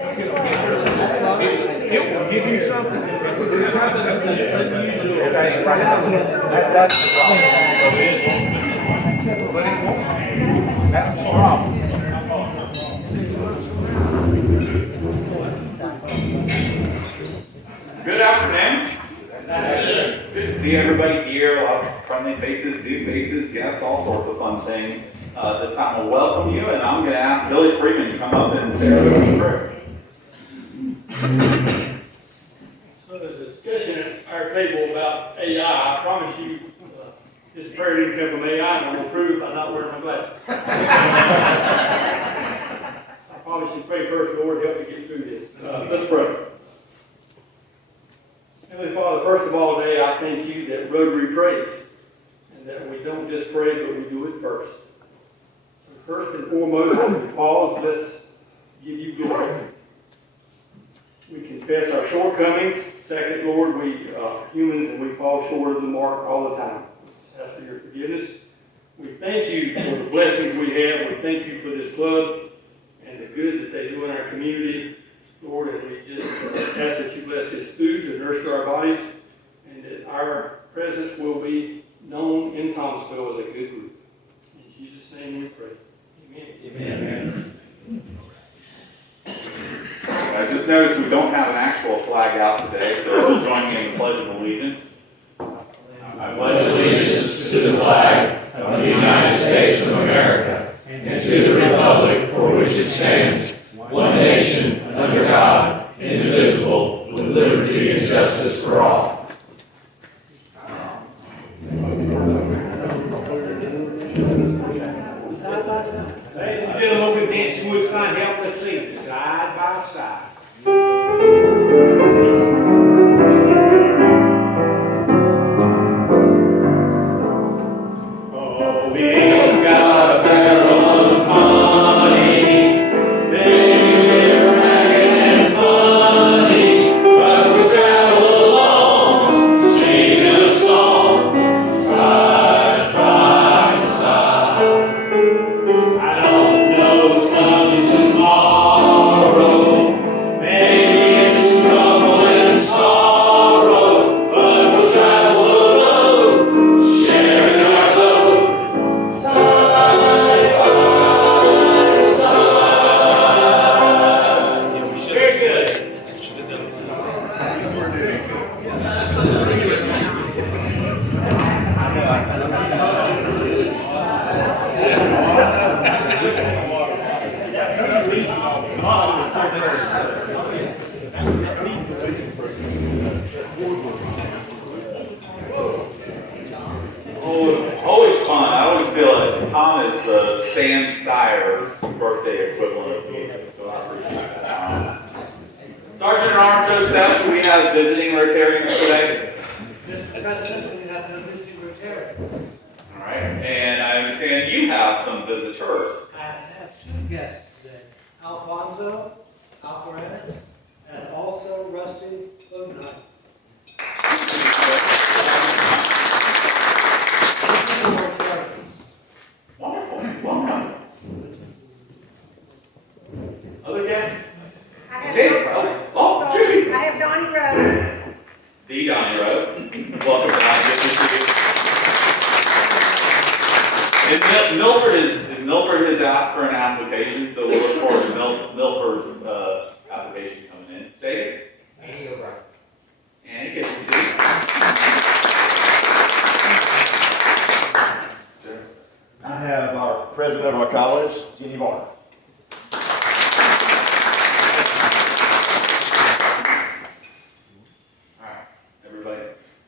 It will give you something. That's the problem. But it won't. That's the problem. Good afternoon. Good to see everybody here. A lot of friendly faces, new faces, guests, all sorts of fun things. This time we'll welcome you, and I'm going to ask Billy Freeman to come up and say a little prayer. So there's a discussion at our table about AI. I promise you, this prayer didn't come from AI, and I'm going to prove it by not wearing my glasses. I probably should pray first, Lord, help me get through this. Let's pray. Heavenly Father, first of all today, I thank you that Rotary prays, and that we don't just pray, but we do it first. So first and foremost, when we pause, let's give you glory. We confess our shortcomings. Second, Lord, we are humans and we fall short of the mark all the time. We just ask for your forgiveness. We thank you for the blessings we have. We thank you for this club and the good that they do in our community. Lord, and we just ask that you bless this food to nurture our bodies, and that our presence will be known in Thomasville as a good group. In Jesus' name we pray. Amen. Amen. I just noticed we don't have an actual flag out today, so we'll join me in the Pledge of Allegiance. I pledge allegiance to the flag of the United States of America and to the republic for which it stands, one nation, under God, indivisible, with liberty and justice for all. Ladies and gentlemen, we dancing with kind help us sing side by side. Oh, we ain't got a barrel of money, maybe we're ragged and funny, but we travel along, singing a song, side by side. I don't know something tomorrow, maybe it's trouble and sorrow, but we'll travel alone, sharing our load, side by side. Very good. Always fun. I always feel like Tom is the Stan Stire's birthday equivalent of me. So I appreciate that. Sergeant at Arms Joe Sept, we have visiting Rotarians today. Mr. President, we have no visiting Rotarians. All right, and I understand you have some visitors. I have two guests today, Alfonso Alcaraz and also Rusty Bognani. Wonderful, welcome. Other guests? I have, Oh, Judy. I have Donnie Rose. The Donnie Road. Welcome to Good to see you. Milford has asked for an application, so we'll look forward to Milford's application coming in. David? Annie O'Brien. Annie, good to see you. I have our president of our college, Jenny Varner. Everybody.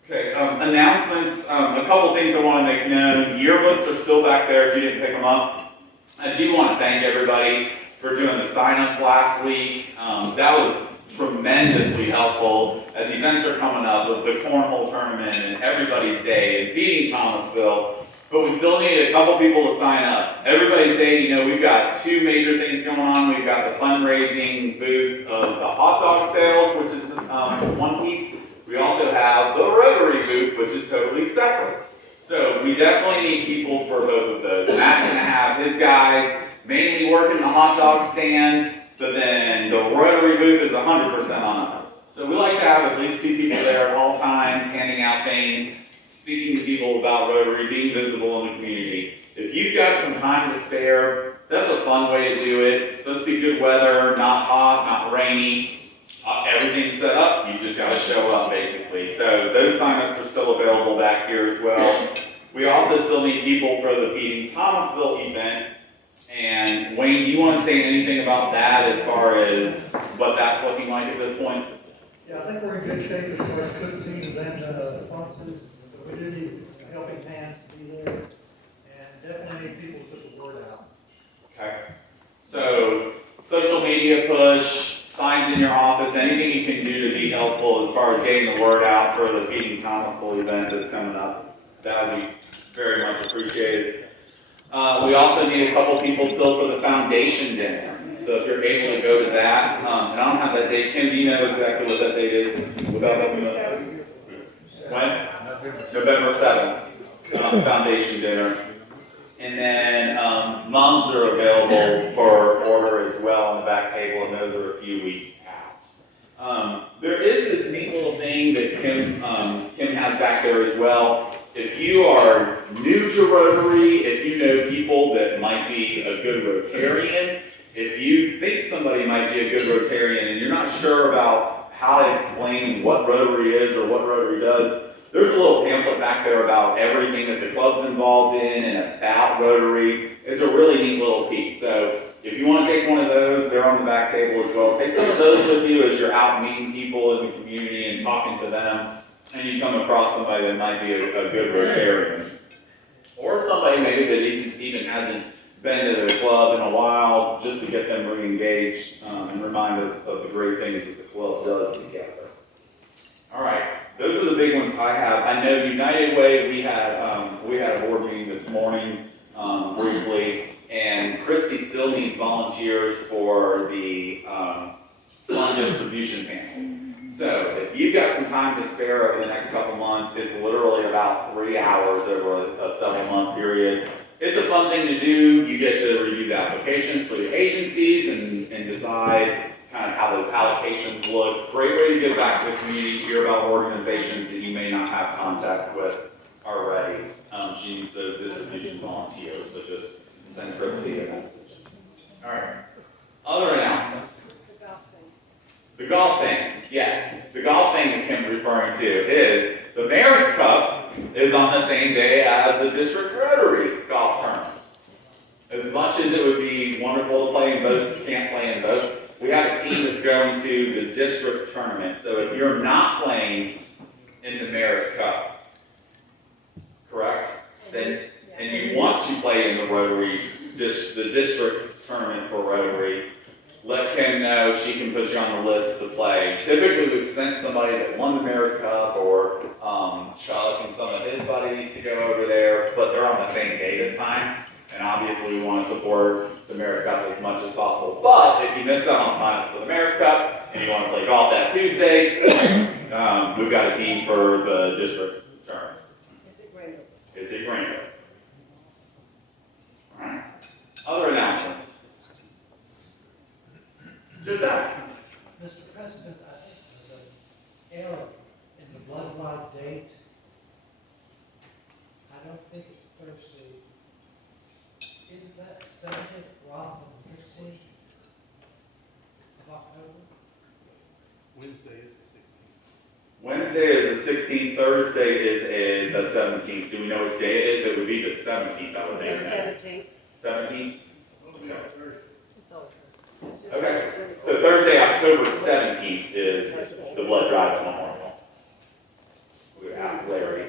Okay, announcements, a couple things I want to make known. Yearbooks are still back there if you didn't pick them up. I do want to thank everybody for doing the sign-ups last week. That was tremendously helpful as events are coming up with the cornhole tournament and everybody's day and feeding Thomasville. But we still need a couple people to sign up. Everybody's day, you know, we've got two major things going on. We've got the fundraising booth of the hot dog sales, which is one piece. We also have the Rotary booth, which is totally separate. So we definitely need people for both of those. Matt's going to have his guys mainly working the hot dog stand, but then the Rotary booth is 100% on us. So we like to have at least 2 people there at all times, handing out things, speaking to people about Rotary, being visible in the community. If you've got some time to spare, that's a fun way to do it. It's supposed to be good weather, not hot, not rainy. Everything's set up, you just gotta show up basically. So those signups are still available back here as well. We also still need people for the Feeding Thomasville event. And Wayne, do you want to say anything about that as far as what that's looking like at this point? Yeah, I think we're in good shape as far as cook teams and sponsors. We do need helping hands to be there, and definitely need people to put the word out. Okay. So social media push, signs in your office, anything you can do to be helpful as far as getting the word out for the Feeding Thomasville event that's coming up. That would be very much appreciated. We also need a couple people still for the foundation dinner. So if you're able to go to that, and I don't have that date. Kim, do you know exactly what that date is? Without looking it up. When? November 7th. Foundation dinner. And then mums are available for order as well on the back table, and those are a few weeks out. There is this neat little thing that Kim has back there as well. If you are new to Rotary, if you know people that might be a good Rotarian, if you think somebody might be a good Rotarian and you're not sure about how to explain what Rotary is or what Rotary does, there's a little pamphlet back there about everything that the club's involved in and about Rotary. It's a really neat little piece. So if you want to take one of those, they're on the back table as well. Take some of those with you as you're out meeting people in the community and talking to them, and you come across somebody that might be a good Rotarian. Or somebody maybe that even hasn't been to the club in a while, just to get them re-engaged and reminded of the great things that the club does together. All right, those are the big ones I have. I know United Way, we had a board meeting this morning briefly, and Christy still needs volunteers for the fund distribution panels. So if you've got some time to spare over the next couple months, it's literally about 3 hours over a 7-month period. It's a fun thing to do. You get to review the applications for the agencies and decide kind of how those allocations look. Great way to give back to the community, hear about organizations that you may not have contact with already. She needs those distribution volunteers, so just send Chrissy a message. All right. Other announcements. The golf thing, yes. The golf thing that Kim's referring to is the Mayor's Cup is on the same day as the District Rotary Golf Tournament. As much as it would be wonderful to play in both, you can't play in both. We have a team that's going to the district tournament. So if you're not playing in the Mayor's Cup, correct? Then, and you want to play in the Rotary, the district tournament for Rotary, let Kim know. She can put you on the list to play. Typically, we've sent somebody that won the Mayor's Cup, or Chuck and some of his buddies to go over there, but they're on the same day this time. And obviously, we want to support the Mayor's Cup as much as possible. But if you missed out on sign-ups for the Mayor's Cup and you want to play golf that Tuesday, we've got a team for the district tournament. It's at Greenville. All right. Other announcements. Joseph. Mr. President, I think there's an error in the blood drive date. I don't think it's Thursday. Isn't that the 17th rather than the 16th of October? Wednesday is the 16th. Wednesday is the 16th, Thursday is the 17th. Do we know which day it is? It would be the 17th, I would think. 17th. 17th? It's always Thursday. Okay. So Thursday, October 17th is the blood drive memorial. We would ask Larry.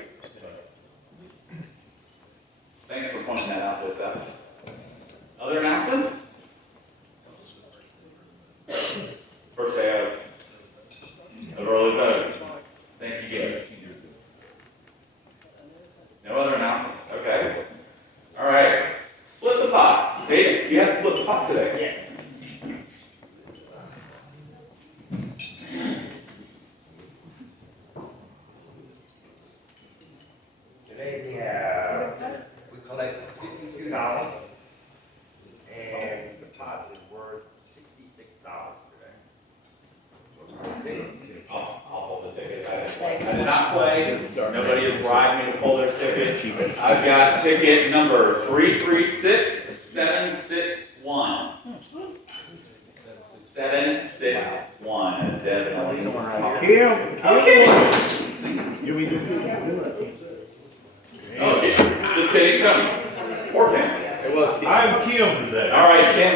Thanks for pointing that out, Joseph. Other announcements? First day of early vote. Thank you, Gabe. No other announcements? Okay. All right. Split the pot. Dave, you had to split the pot today. Today we collect $52, and the pot is worth $66. I've got ticket number 336761. 761 is definitely. Okay. Oh, yeah. Just kidding, Tony. Or Kim. I'm Kim today. All right, Kim.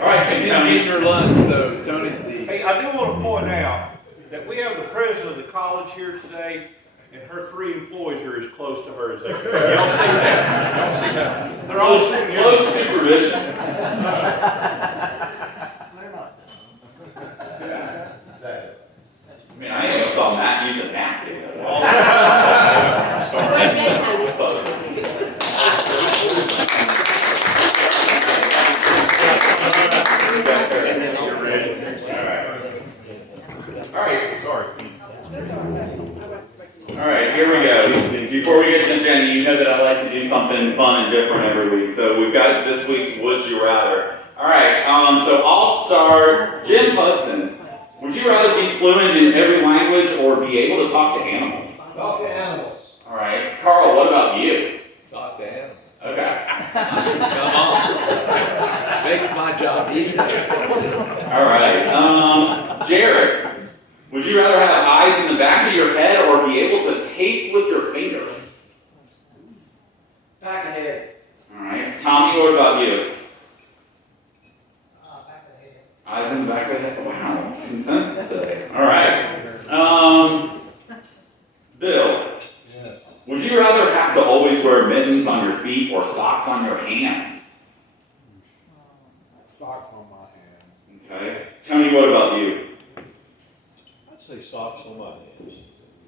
All right, Kim, Tony. her lunch, so Tony's the. Hey, I do want to point out that we have the president of the college here today, and her 3 employees are as close to her as they can. Y'all see that? Y'all see that? They're all sitting here. Close supervision. I mean, I even saw Matt use a napkin. All right, here we go. Before we get to Jenny, you know that I like to do something fun and different every week. So we've got this week's Would You Rather. All right, so I'll start. Jim Hudson, would you rather be fluent in every language or be able to talk to animals? Talk to animals. All right, Carl, what about you? Talk to animals. Okay. Come on. Makes my job easier. All right, Jared, would you rather have eyes in the back of your head or be able to taste with your fingers? Back ahead. All right, Tommy, what about you? Back ahead. Eyes in the back of the head. Wow, consensus today. All right. Bill. Yes. Would you rather have to always wear mittens on your feet or socks on your hands? Socks on my hands. Okay. Tony, what about you? I'd say socks on my hands.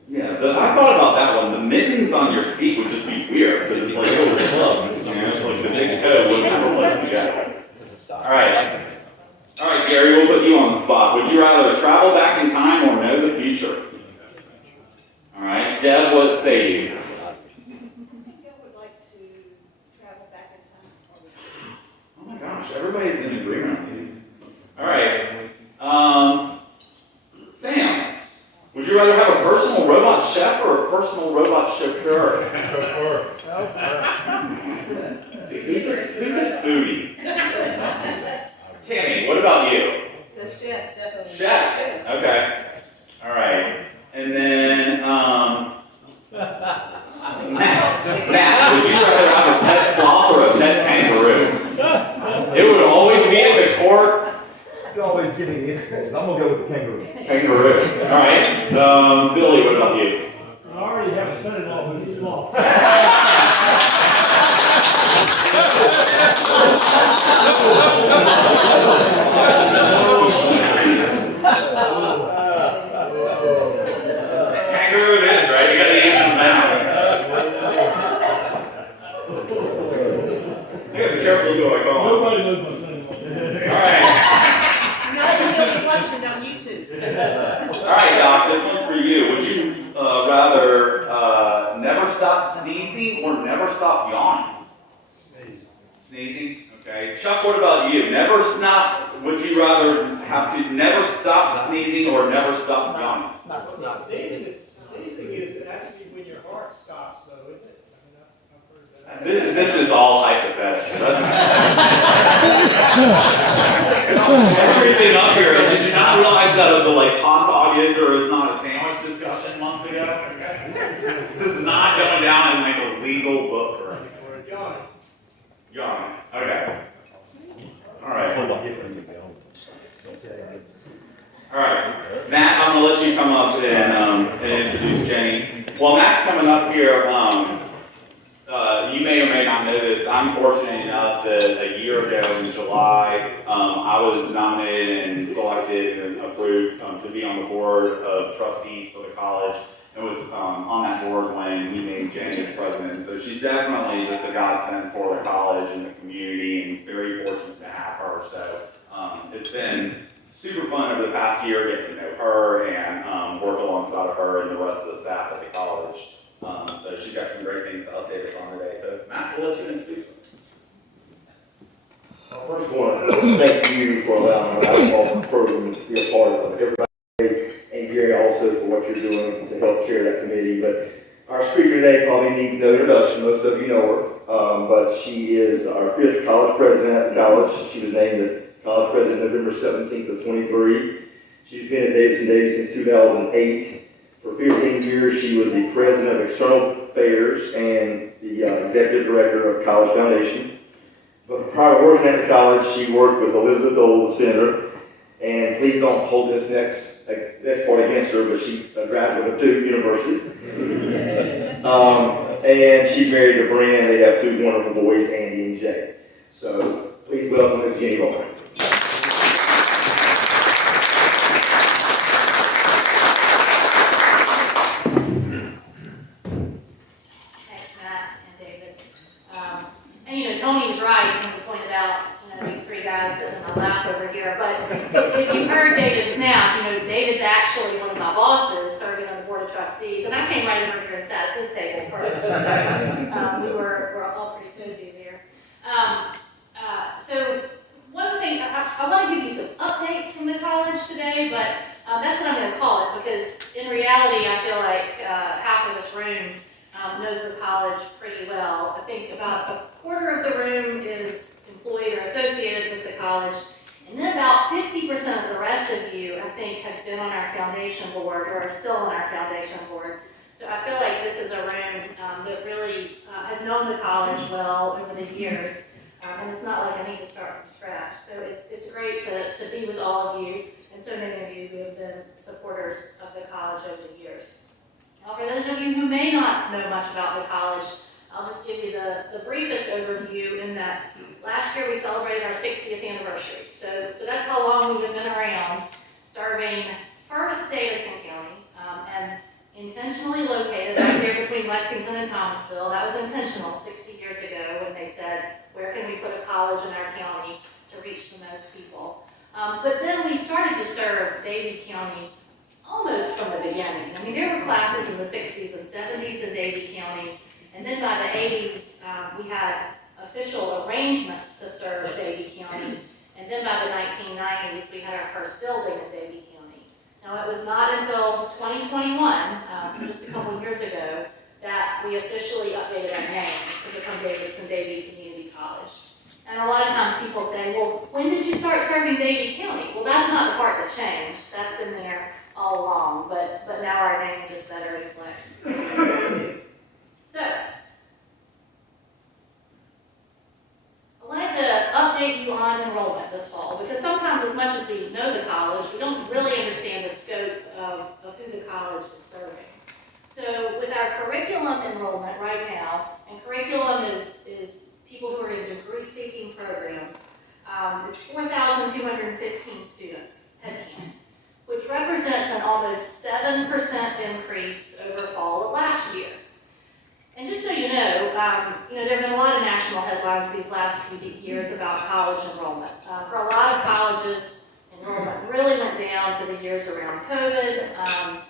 Yeah, but I thought about that one. The mittens on your feet would just be weird because it's like little clubs. You know, like the big toe wouldn't have a place to go. All right. All right, Gary, we'll put you on the spot. Would you rather travel back in time or know the future? All right, Deb, what say you? I think I would like to travel back in time. Oh my gosh, everybody's in agreement on these. All right, Sam, would you rather have a personal robot chef or a personal robot chauffeur? Who's a foodie? Tammy, what about you? The chef, definitely. Chef. Okay. All right. And then, Matt, would you rather have a pet sloth or a pet kangaroo? It would always be in the court. You always give me the instances. I'm gonna go with the kangaroo. Kangaroo. All right. Billy, what about you? I already have a son-in-law who's lost. Kangaroo it is, right? You gotta eat them now. You gotta be careful who I call. Nobody knows my son-in-law. All right. No, you'll be watching on YouTube. All right, Doc, this one's for you. Would you rather never stop sneezing or never stop yawning? Sneezing? Okay. Chuck, what about you? Would you rather have to never stop sneezing or never stop yawning? Sneezing is actually when your heart stops, though, isn't it? I mean, I've heard that. This is all hypothetical. Everything up here. Did you not realize that the hot dog is or is not a sandwich discussion months ago? This is not going down in like a legal book or anything. Yawning. Okay. All right. All right. Matt, I'm going to let you come up and introduce Jenny. While Matt's coming up here, you may or may not know this. I'm fortunate enough that a year ago in July, I was nominated and selected and approved to be on the board of trustees for the college. It was on that board when we named Jenny as president. So she's definitely just a godsend for the college and the community, and very fortunate to have her. So it's been super fun over the past year getting to know her and work alongside of her and the rest of the staff at the college. So she's got some great things to update us on today. So Matt, we'll let you introduce her. First of all, thank you for allowing our basketball program to be a part of everybody, and Gary also for what you're doing to help chair that committee. But Our speaker today probably needs no introduction, most of you know her, but she is our 5th college president at the college. She was named the college president November 17th of 23. She's been at Davidson since 2008. For 15 years, she was the president of external affairs and the executive director of College Foundation. But prior to working at the college, she worked with Elizabeth Dole, the senator, and please don't hold this next part against her, but she's a graduate of Duke University. And she's married to Brand. They have 2 wonderful boys, Andy and Jay. So please welcome Ms. Jenny Varner. Thanks, Matt and David. And you know, Tony was right when he pointed out, you know, these 3 guys sitting in my lap over here. But if you've heard David snap, you know, David's actually one of my bosses serving on the board of trustees, and I came right over here and sat at this table first. So we were all pretty cozy there. So one thing, I want to give you some updates from the college today, but that's what I'm going to call it, because in reality, I feel like half of this room knows the college pretty well. I think about a quarter of the room is employed or associated with the college, and then about 50% of the rest of you, I think, have been on our foundation board or are still on our foundation board. So I feel like this is a room that really has known the college well over the years, and it's not like I need to start from scratch. So it's great to be with all of you, and so many of you who have been supporters of the college over the years. Now, for those of you who may not know much about the college, I'll just give you the briefest overview in that last year we celebrated our 60th anniversary. So that's how long we have been around, serving first Davidson County, and intentionally located right there between Lexington and Thomasville. That was intentional 60 years ago when they said, where can we put a college in our county to reach the most people? But then we started to serve Davie County almost from the beginning. I mean, there were classes in the 60s and 70s in Davie County, and then by the 80s, we had official arrangements to serve Davie County, and then by the 1990s, we had our first building in Davie County. Now, it was not until 2021, so just a couple years ago, that we officially updated our name to become Davidson-Davie Community College. And a lot of times people say, well, when did you start serving Davie County? Well, that's not the part that changed. That's been there all along, but now our name just better reflects. So, I wanted to update you on enrollment this fall, because sometimes as much as we know the college, we don't really understand the scope of who the college is serving. So with our curriculum enrollment right now, and curriculum is people who are in degree-seeking programs, it's 4,215 students head count, which represents an almost 7% increase over fall of last year. And just so you know, there have been a lot of national headlines these last few years about college enrollment. For a lot of colleges, enrollment really went down for the years around COVID.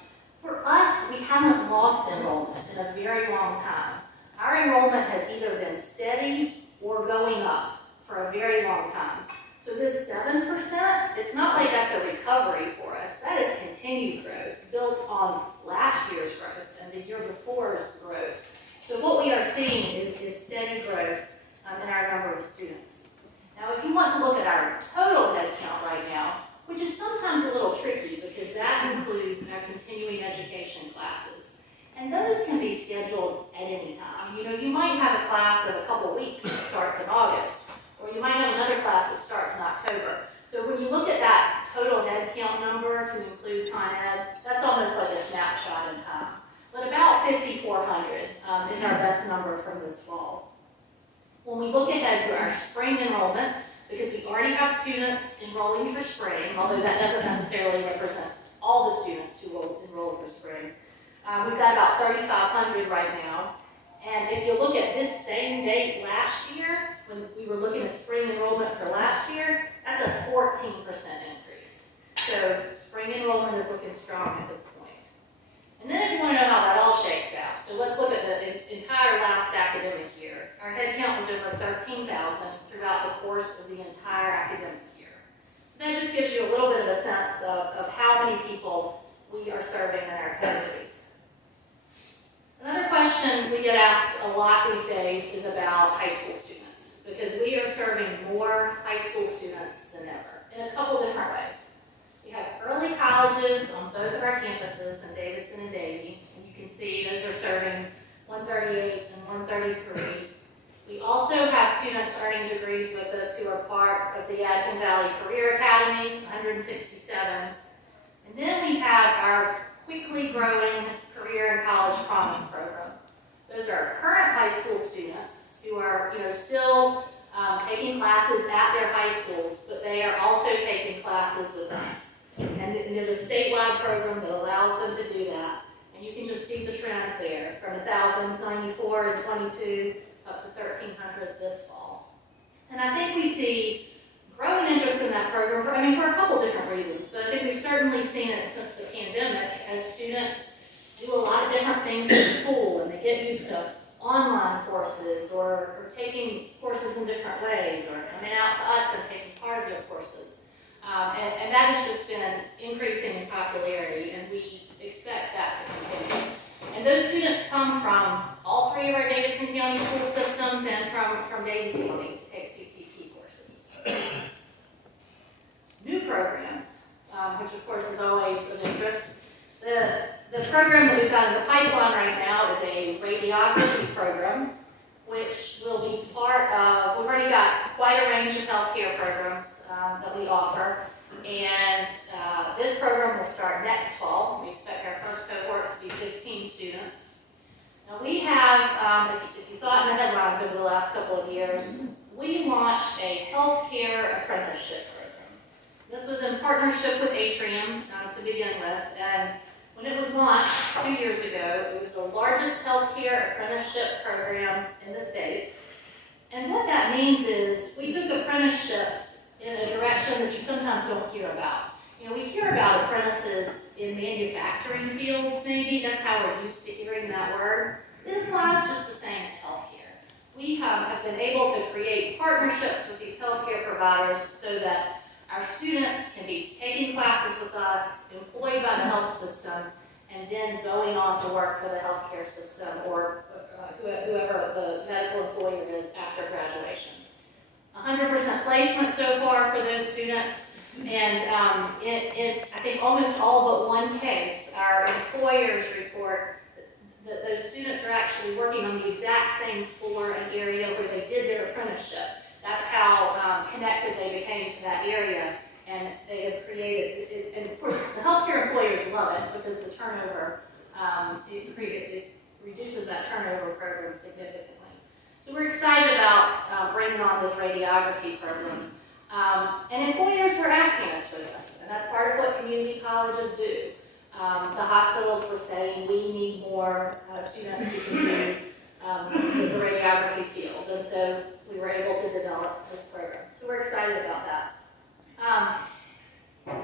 For us, we haven't lost enrollment in a very long time. Our enrollment has either been steady or going up for a very long time. So this 7%, it's not like that's a recovery for us. That is continued growth built on last year's growth and the year before's growth. So what we are seeing is steady growth in our number of students. Now, if you want to look at our total head count right now, which is sometimes a little tricky because that includes our continuing education classes. And those can be scheduled at any time. You might have a class of a couple weeks that starts in August, or you might have another class that starts in October. So when you look at that total head count number to include Con Ed, that's almost like a snapshot in time. But about 5,400 is our best number from this fall. When we look ahead to our spring enrollment, because we already have students enrolling for spring, although that doesn't necessarily represent all the students who will enroll for spring. We've got about 3,500 right now. And if you look at this same date last year, when we were looking at spring enrollment for last year, that's a 14% increase. So spring enrollment is looking strong at this point. And then if you want to know how that all shakes out, so let's look at the entire last academic year. Our head count was over 13,000 throughout the course of the entire academic year. So that just gives you a little bit of a sense of how many people we are serving in our communities. Another question we get asked a lot these days is about high school students, because we are serving more high school students than ever in a couple different ways. We have early colleges on both of our campuses in Davidson and Davie, and you can see those are serving 138 and 133. We also have students earning degrees with us who are part of the Yadkin Valley Career Academy, 167. And then we have our quickly growing Career and College Promise program. Those are current high school students who are, still taking classes at their high schools, but they are also taking classes with us. And there's a statewide program that allows them to do that. And you can just see the trend there, from 1,094 in 22 up to 1,300 this fall. And I think we see growing interest in that program for a couple different reasons, but I think we've certainly seen it since the pandemic as students do a lot of different things in school and they get used to online courses or taking courses in different ways or coming out to us and taking part of their courses. And that has just been increasing in popularity, and we expect that to continue. And those students come from all three of our Davidson County school systems and from Davie County to take CCT courses. New programs, which of course is always of interest. The program that we've got in the pipeline right now is a radiography program, which will be part of, we've already got quite a range of healthcare programs that we offer. And this program will start next fall. We expect our first cohort to be 15 students. Now we have, if you saw it in the headlines over the last couple of years, we launched a healthcare apprenticeship program. This was in partnership with Atrium to begin with, and when it was launched 2 years ago, it was the largest healthcare apprenticeship program in the state. And what that means is we took apprenticeships in a direction that you sometimes don't hear about. We hear about apprentices in manufacturing fields, maybe. That's how we're used to hearing that word. It applies just the same to healthcare. We have been able to create partnerships with these healthcare providers so that our students can be taking classes with us, employed by the health system, and then going on to work for the healthcare system or whoever the medical employer is after graduation. 100% placement so far for those students, and in I think almost all but one case, our employers report that those students are actually working on the exact same floor and area where they did their apprenticeship. That's how connected they became to that area, and they have created it. And of course, the healthcare employers love it because the turnover, it reduces that turnover program significantly. So we're excited about bringing on this radiography program. And employers were asking us for this, and that's part of what community colleges do. The hospitals were saying we need more students who can do the radiography field, and so we were able to develop this program. So we're excited about that.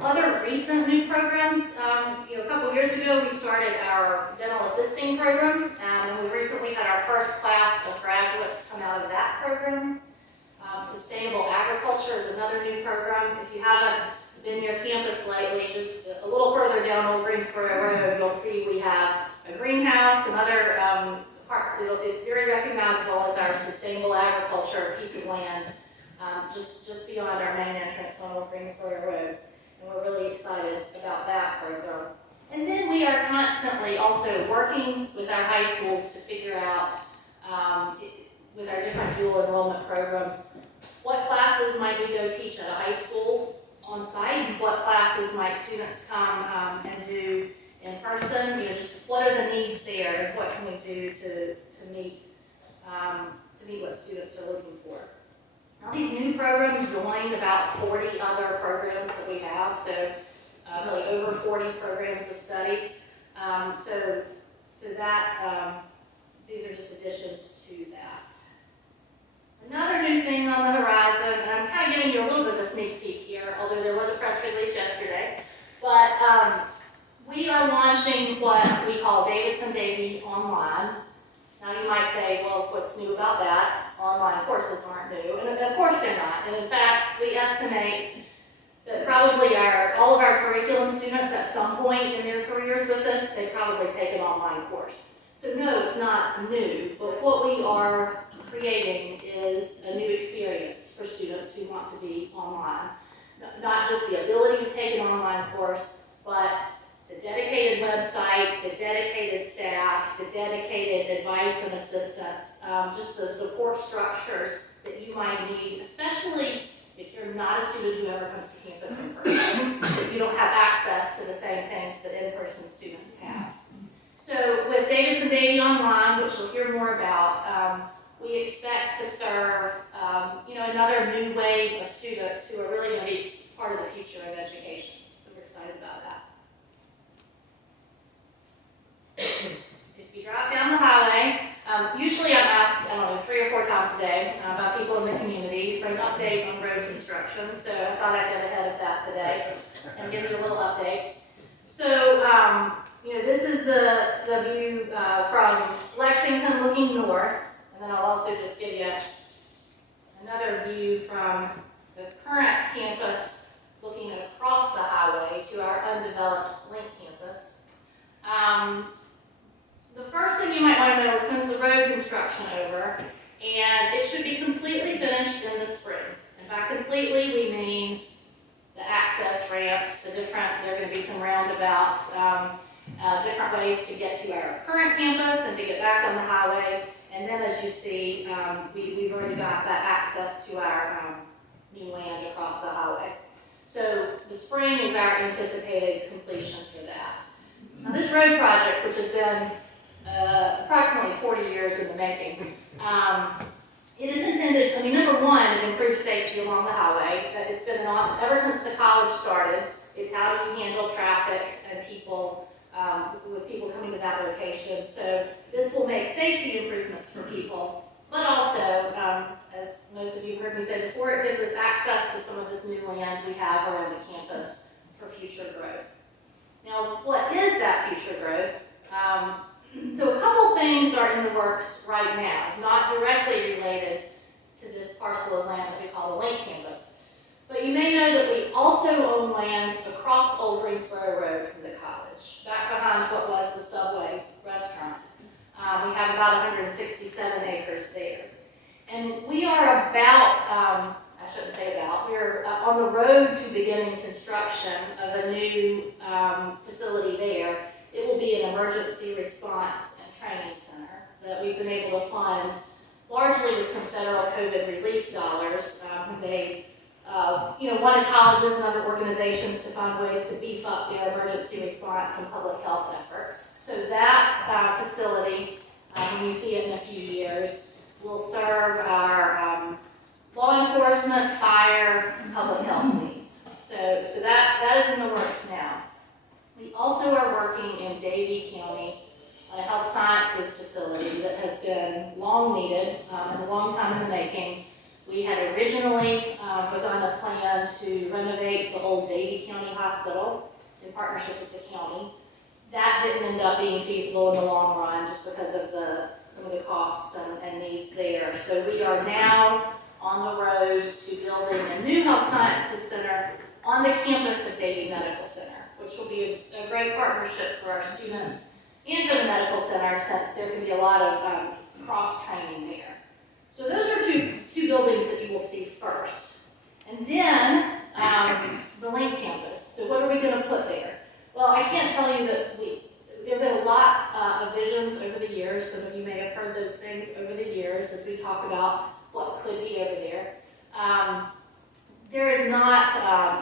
Other recent new programs, a couple years ago we started our dental assisting program, and we recently had our first class of graduates come out of that program. Sustainable agriculture is another new program. If you haven't been near campus lately, just a little further down Old Greensboro Road, you'll see we have a greenhouse and other parts. It's very recognizable as our sustainable agriculture piece of land, just beyond our main entrance on Old Greensboro Road. And we're really excited about that program. And then we are constantly also working with our high schools to figure out, with our different dual enrollment programs, what classes might we go teach at a high school on site? What classes might students come and do in person? Just what are the needs there, and what can we do to meet what students are looking for? Now, these new programs joined about 40 other programs that we have, so really over 40 programs of study. So that these are just additions to that. Another new thing on the horizon, and I'm kind of giving you a little bit of a sneak peek here, although there was a press release yesterday, but we are launching what we call Davidson Davie Online. Now you might say, well, what's new about that? Online courses aren't new, and of course they're not. And in fact, we estimate that probably all of our curriculum students at some point in their careers with us, they probably take an online course. So no, it's not new, but what we are creating is a new experience for students who want to be online. Not just the ability to take an online course, but the dedicated website, the dedicated staff, the dedicated advice and assistance, just the support structures that you might need, especially if you're not a student who ever comes to campus in person. You don't have access to the same things that in-person students have. So with Davidson Davy Online, which we'll hear more about, we expect to serve another new wave of students who are really going to be part of the future of education. So we're excited about that. If you drive down the highway, usually I'm asked, 3 or 4 times a day by people in the community for an update on road construction. So I thought I'd get ahead of that today and give you a little update. So, this is the view from Lexington looking north, and then I'll also just give you another view from the current campus looking across the highway to our undeveloped Link campus. The first thing you might want to know is when's the road construction over, and it should be completely finished in the spring. And by completely, we mean the access ramps, there are going to be some roundabouts, different ways to get to our current campus and to get back on the highway. And then as you see, we've already got that access to our new land across the highway. So the spring is our anticipated completion for that. Now this road project, which has been approximately 40 years in the making, it is intended, number one, to improve safety along the highway. It's been on ever since the college started. It's how do you handle traffic and people, with people coming to that location. So this will make safety improvements for people, but also, as most of you have heard me say before, it gives us access to some of this new land we have around the campus for future growth. Now, what is that future growth? So a couple things are in the works right now, not directly related to this parcel of land that we call the Link campus. But you may know that we also own land across Old Greensboro Road from the college, back behind what was the Subway restaurant. We have about 167 acres there. And we are about, we're on the road to beginning construction of a new facility there. It will be an emergency response and training center that we've been able to fund largely with some federal COVID relief dollars. They wanted colleges and other organizations to find ways to beef up their emergency response and public health efforts. So that facility, when you see it in a few years, will serve our law enforcement, fire, and public health needs. So that is in the works now. We also are working in Davie County on a health sciences facility that has been long needed and a long time in the making. We had originally begun a plan to renovate the old Davie County Hospital in partnership with the county. That didn't end up being feasible in the long run just because of some of the costs and needs there. So we are now on the road to building a new health sciences center on the campus of Davie Medical Center, which will be a great partnership for our students and for the medical center, since there can be a lot of cross-training there. So those are two buildings that you will see first. And then the Link campus. So what are we going to put there? Well, I can't tell you that there have been a lot of visions over the years. Some of you may have heard those things over the years as we talk about what could be over there. There is not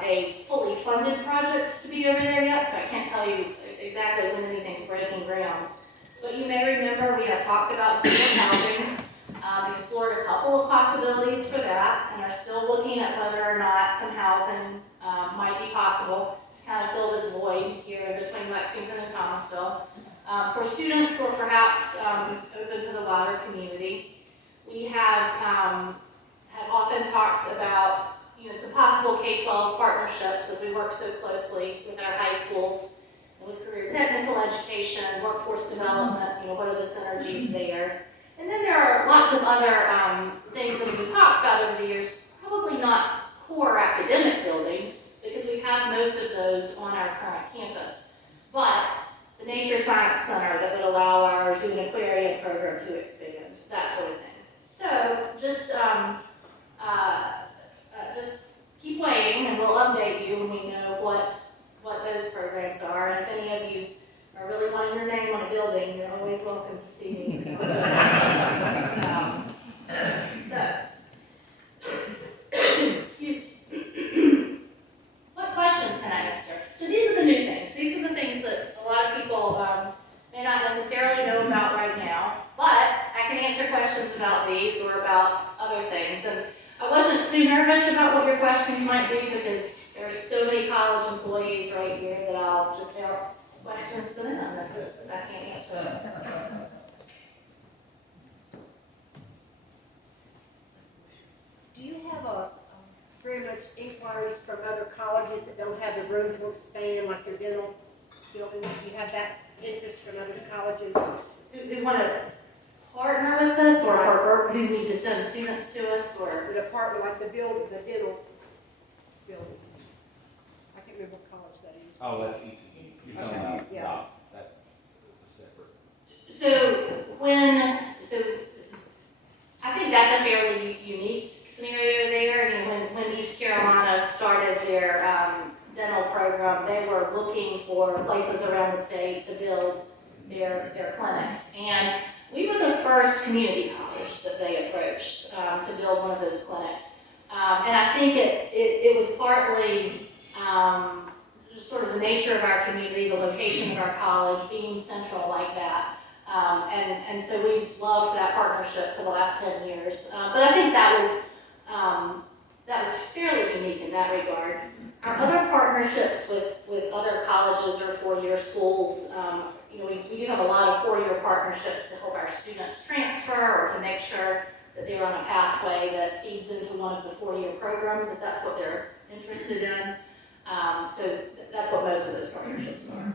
a fully funded project to be over there yet, so I can't tell you exactly when anything's breaking ground. But you may remember we have talked about student housing, explored a couple of possibilities for that, and are still looking at whether or not some housing might be possible to kind of fill this void here between Lexington and Thomasville. For students or perhaps open to the wider community, we have often talked about some possible K-12 partnerships as we work so closely with our high schools and with career technical education, workforce development, what are the synergies there. And then there are lots of other things that we've talked about over the years, probably not core academic buildings, because we have most of those on our current campus. But the Nature Science Center that would allow our zoo and aquarium program to expand, that sort of thing. So just keep waiting, and we'll update you when we know what those programs are. And if any of you are really wanting your name on a building, you're always welcome to see me. Excuse me. What questions can I answer? So these are the new things. These are the things that a lot of people may not necessarily know about right now, but I can answer questions about these or about other things. And I wasn't too nervous about what your questions might be because there are so many college employees right here that I'll just bounce questions to them if I can't answer them. Do you have very much inquiries from other colleges that don't have the room to expand, like your dental building? Do you have that interest from other colleges? Who want to partner with us, or who need to send students to us, or? Would a partner like the dental building? I can't remember what college that is. Oh, that's easy. You're talking about, Yeah. that was separate. So I think that's a fairly unique scenario there. I mean, when East Carolina started their dental program, they were looking for places around the state to build their clinics. And we were the first community college that they approached to build one of those clinics. And I think it was partly just sort of the nature of our community, the location of our college, being central like that. And so we've loved that partnership for the last 10 years. But I think that was fairly unique in that regard. Our other partnerships with other colleges or four-year schools, we do have a lot of four-year partnerships to help our students transfer or to make sure that they're on a pathway that feeds into one of the four-year programs, if that's what they're interested in. So that's what most of those partnerships are.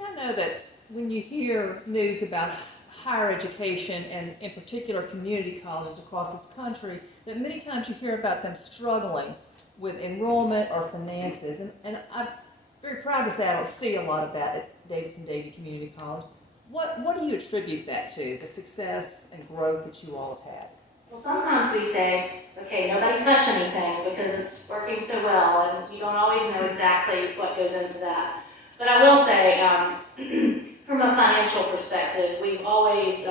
I know that when you hear news about higher education and in particular community colleges across this country, that many times you hear about them struggling with enrollment or finances. And I'm very proud to say I don't see a lot of that at Davidson-Davie Community College. What do you attribute that to, the success and growth that you all have had? Well, sometimes we say, okay, nobody touch anything because it's working so well, and you don't always know exactly what goes into that. But I will say, from a financial perspective, we've always,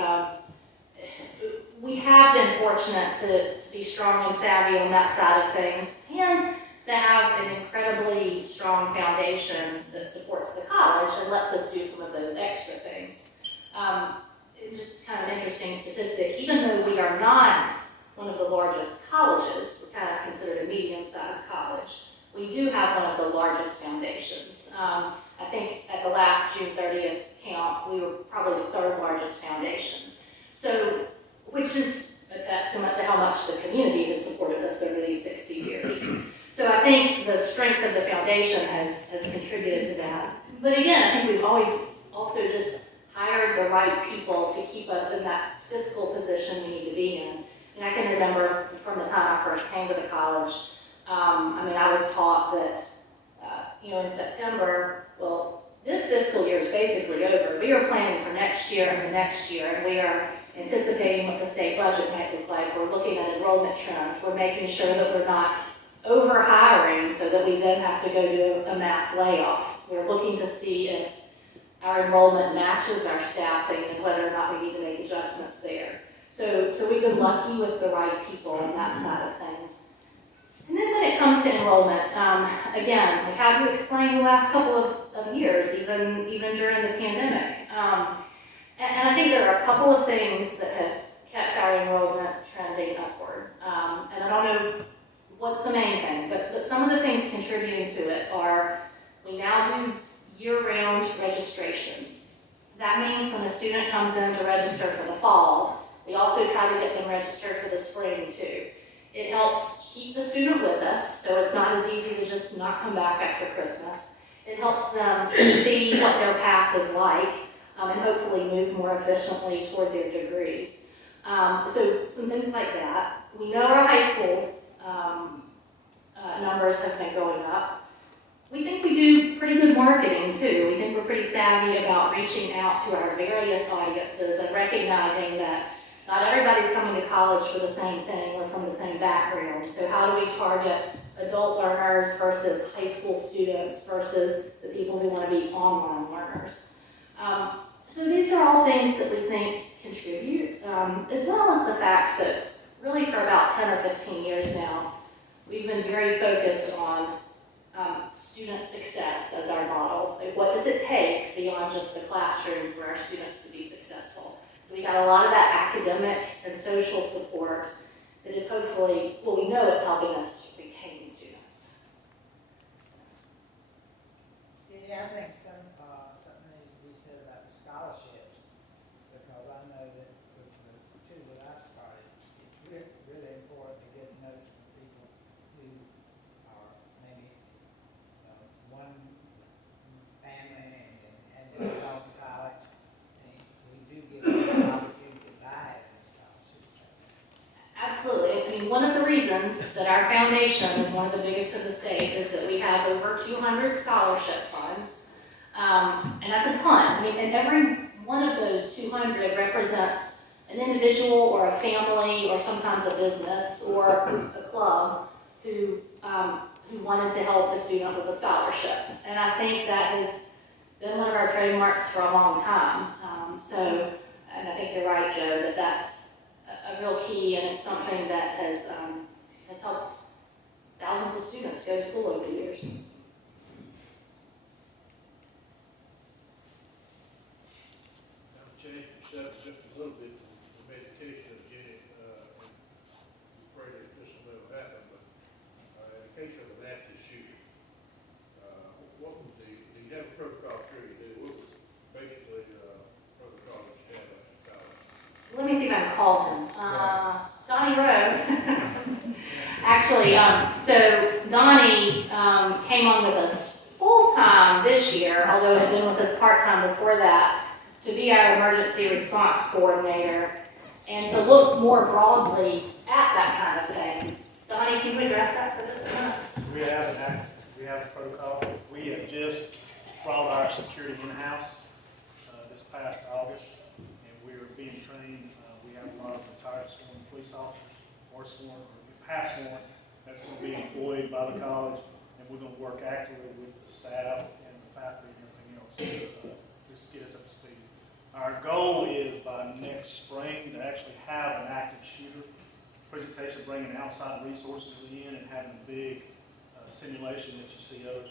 we have been fortunate to be strong and savvy on that side of things, and to have an incredibly strong foundation that supports the college and lets us do some of those extra things. Just kind of interesting statistic, even though we are not one of the largest colleges, we're kind of considered a medium-sized college, we do have one of the largest foundations. I think at the last June 30th count, we were probably the third largest foundation. So, which is a testament to how much the community has supported us over these 60 years. So I think the strength of the foundation has contributed to that. But again, I think we've always also just hired the right people to keep us in that fiscal position we need to be in. And I can remember from the time I first came to the college, I was taught that, in September, well, this fiscal year is basically over. We are planning for next year and the next year, and we are anticipating what the state budget might look like. We're looking at enrollment trends. We're making sure that we're not over-hiring so that we then have to go do a mass layoff. We're looking to see if our enrollment matches our staffing and whether or not we need to make adjustments there. So we've been lucky with the right people on that side of things. And then when it comes to enrollment, again, like how do you explain the last couple of years, even during the pandemic? And I think there are a couple of things that have kept our enrollment trending upward. And I don't know what's the main thing, but some of the things contributing to it are we now do year-round registration. That means when a student comes in to register for the fall, we also try to get them registered for the spring too. It helps keep the student with us, so it's not as easy to just not come back after Christmas. It helps them see what their path is like, and hopefully move more efficiently toward their degree. So some things like that. We know our high school numbers have been going up. we think we do pretty good marketing too. We think we're pretty savvy about reaching out to our various audiences and recognizing that not everybody's coming to college for the same thing or from the same background. So how do we target adult learners versus high school students versus the people who want to be online learners? So these are all things that we think contribute, as well as the fact that really for about 10 or 15 years now, we've been very focused on student success as our model. Like, what does it take beyond just the classroom for our students to be successful? So we got a lot of that academic and social support that is hopefully, well, we know it's helping us retain students. Yeah, I think something needs to be said about the scholarships, because I know that with the two that I've started, it's really important to get notes from people who are maybe one family and they're off to college, and we do give them an opportunity to buy it in scholarships. Absolutely. I mean, one of the reasons that our foundation is one of the biggest in the state is that we have over 200 scholarship funds, and that's a ton. I mean, and every one of those 200 represents an individual or a family or sometimes a business or a club who wanted to help a student with a scholarship. And I think that has been one of our trademarks for a long time. And I think you're right, Joe, that that's a real key, and it's something that has helped thousands of students go to school over the years. I'll change the subject just a little bit from education of Jenny, and pray that this will never happen, but in the case of an active shooter, what would do you have a protocol sure you do? What would basically protocol that you have at the college? Let me see if I can call him. Donnie Rowe. Actually, so Donnie came on with us full-time this year, although he had been with us part-time before that, to be our emergency response coordinator and to look more broadly at that kind of thing. Donnie, can you address that for just a minute? We have a protocol. We have just brought our security in-house this past August, and we're being trained. We have a lot of retired sworn police officers or sworn or past sworn that's going to be employed by the college, and we're going to work actively with the staff and the faculty and everything else to just get us up to speed. Our goal is by next spring to actually have an active shooter presentation, bringing outside resources in and having a big simulation that you see of.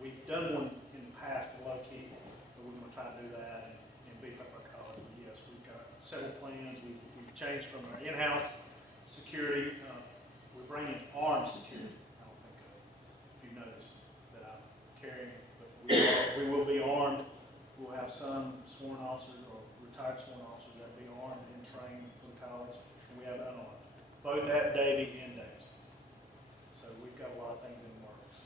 We've done one in the past in low-key, but we're going to try to do that and beef up our college. But yes, we've got several plans. We've changed from our in-house security. We're bringing armed security. I don't think if you noticed that I'm carrying, but we will be armed. We'll have some sworn officers or retired sworn officers that will be armed and trained for the college, and we have unarmed, both at Davie and Davis. So we've got a lot of things in the works.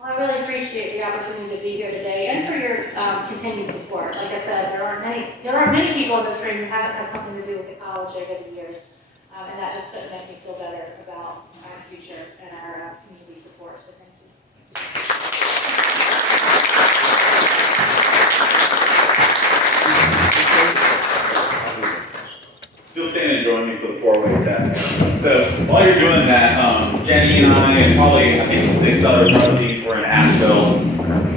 Well, I really appreciate the opportunity to be here today and for your continued support. Like I said, there are many people in this room who haven't had something to do with the college over the years, and that just couldn't make me feel better about our future and our community support. So thank you. Still stand and join me for the four-way test. So while you're doing that, Jenny and I think 6 other trustees were in Asheville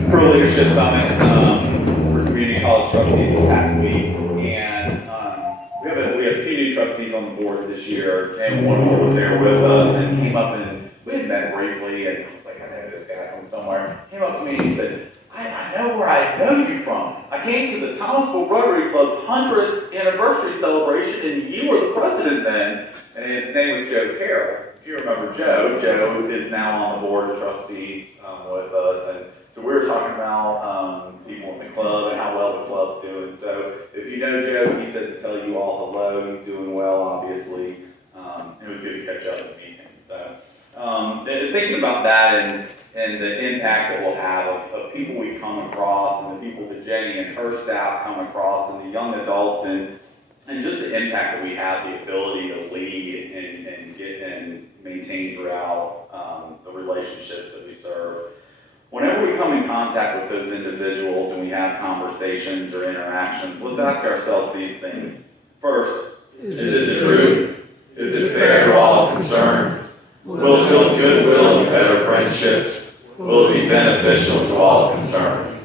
for a leadership summit for community college trustees this past week. And we have 2 new trustees on the board this year, and one more was there with us and came up and we had met briefly, and I was like, I know this guy from somewhere. Came up to me and he said, I know where I know you from. I came to the Thomasville Rotary Club's 100th anniversary celebration, and you were the president then. And his name was Joe Carroll. If you remember Joe, Joe is now on the board of trustees with us. And so we were talking about people in the club and how well the club's doing. So if you know Joe, he said to tell you all hello. He's doing well, obviously. It was good to catch up and meet him. So thinking about that and the impact that we'll have of people we come across and the people that Jenny and her staff come across and the young adults and just the impact that we have, the ability to lead and get and maintain throughout the relationships that we serve. Whenever we come in contact with those individuals and we have conversations or interactions, let's ask ourselves these things. First, Is it the truth? Is it fair to all concerned? Will it build goodwill and better friendships? Will it be beneficial to all concerned?